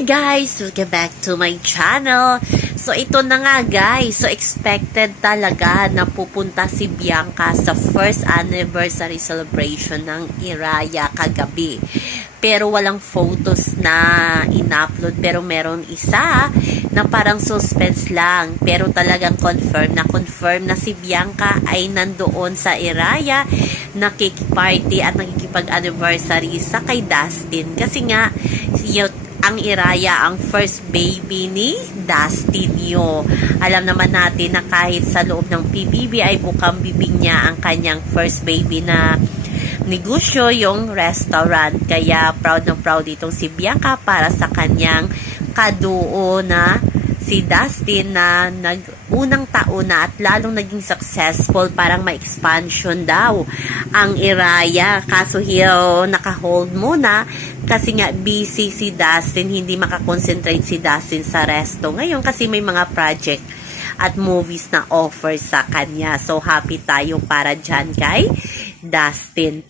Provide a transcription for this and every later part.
Hi guys! Welcome back to my channel. So ito na nga guys. So expected talaga na pupunta si Bianca sa first anniversary celebration ng Iraya kagabi. Pero walang photos na in-upload. Pero meron isa na parang suspense lang. Pero talagang confirm na confirm na si Bianca ay nandoon sa Iraya nakikiparty at nakikipag-anniversary sa kay Dustin. Kasi nga, yun, ang Iraya ang first baby ni Dustin yo. Alam naman natin na kahit sa loob ng PBB ay bukang bibig niya ang kanyang first baby na negosyo yung restaurant. Kaya proud na proud itong si Bianca para sa kanyang kaduo na si Dustin na nag unang taon na at lalong naging successful parang may expansion daw ang Iraya. Kaso hiyo naka-hold muna kasi nga busy si Dustin. Hindi makakonsentrate si Dustin sa resto. Ngayon kasi may mga project at movies na offer sa kanya. So happy tayo para dyan kay Dustin.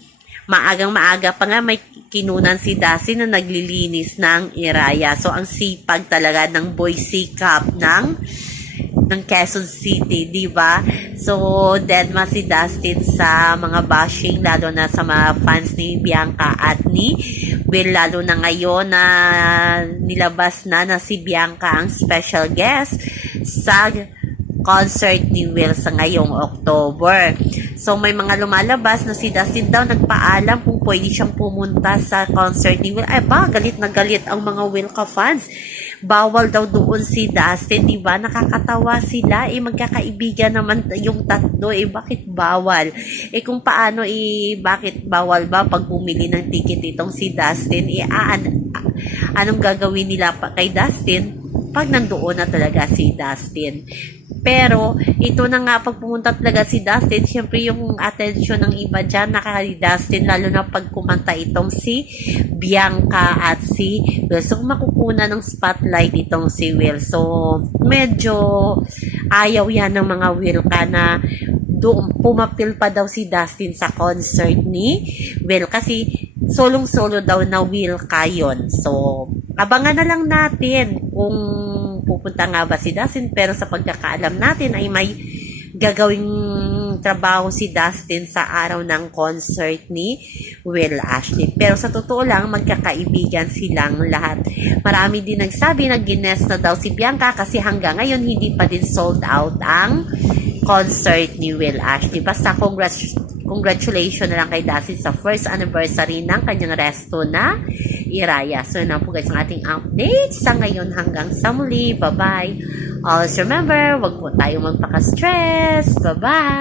Maagang maaga pa nga may kinunan si Dustin na naglilinis ng Iraya. So, ang sipag talaga ng boy sikap ng ng Quezon City, di ba? So, dead ma si Dustin sa mga bashing, lalo na sa mga fans ni Bianca at ni Will, lalo na ngayon na nilabas na na si Bianca ang special guest sa concert ni Will sa ngayong October. So may mga lumalabas na si Dustin daw nagpaalam kung pwede siyang pumunta sa concert ni Will. Ay ba, galit na galit ang mga Wilka fans. Bawal daw doon si Dustin, di ba? Nakakatawa sila. Eh, magkakaibigan naman yung tatlo. Eh, bakit bawal? Eh, kung paano, eh, bakit bawal ba pag bumili ng ticket itong si Dustin? Eh, aan, anong gagawin nila pa kay Dustin? Pag nandoon na talaga si Dustin. Pero, ito na nga, pag pumunta talaga si Dustin, syempre yung attention ng iba dyan, nakaka Dustin, lalo na pag kumanta itong si Bianca at si Will. So, makukuha ng spotlight itong si Will. So, medyo ayaw yan ng mga Will ka na doon, pumapil pa daw si Dustin sa concert ni Will. Kasi, solong-solo daw na Will ka yun. So, abangan na lang natin kung pupunta nga ba si Dustin pero sa pagkakaalam natin ay may gagawing trabaho si Dustin sa araw ng concert ni Will Ashley. Pero sa totoo lang, magkakaibigan silang lahat. Marami din nagsabi na gines na daw si Bianca kasi hanggang ngayon hindi pa din sold out ang concert ni Will Ashley. Basta congrats congratulations na lang kay Dustin sa first anniversary ng kanyang resto na Iraya. So, yun po guys ang ating update sa ngayon hanggang sa muli. Bye-bye. Always remember, wag po tayo magpaka-stress. Bye-bye.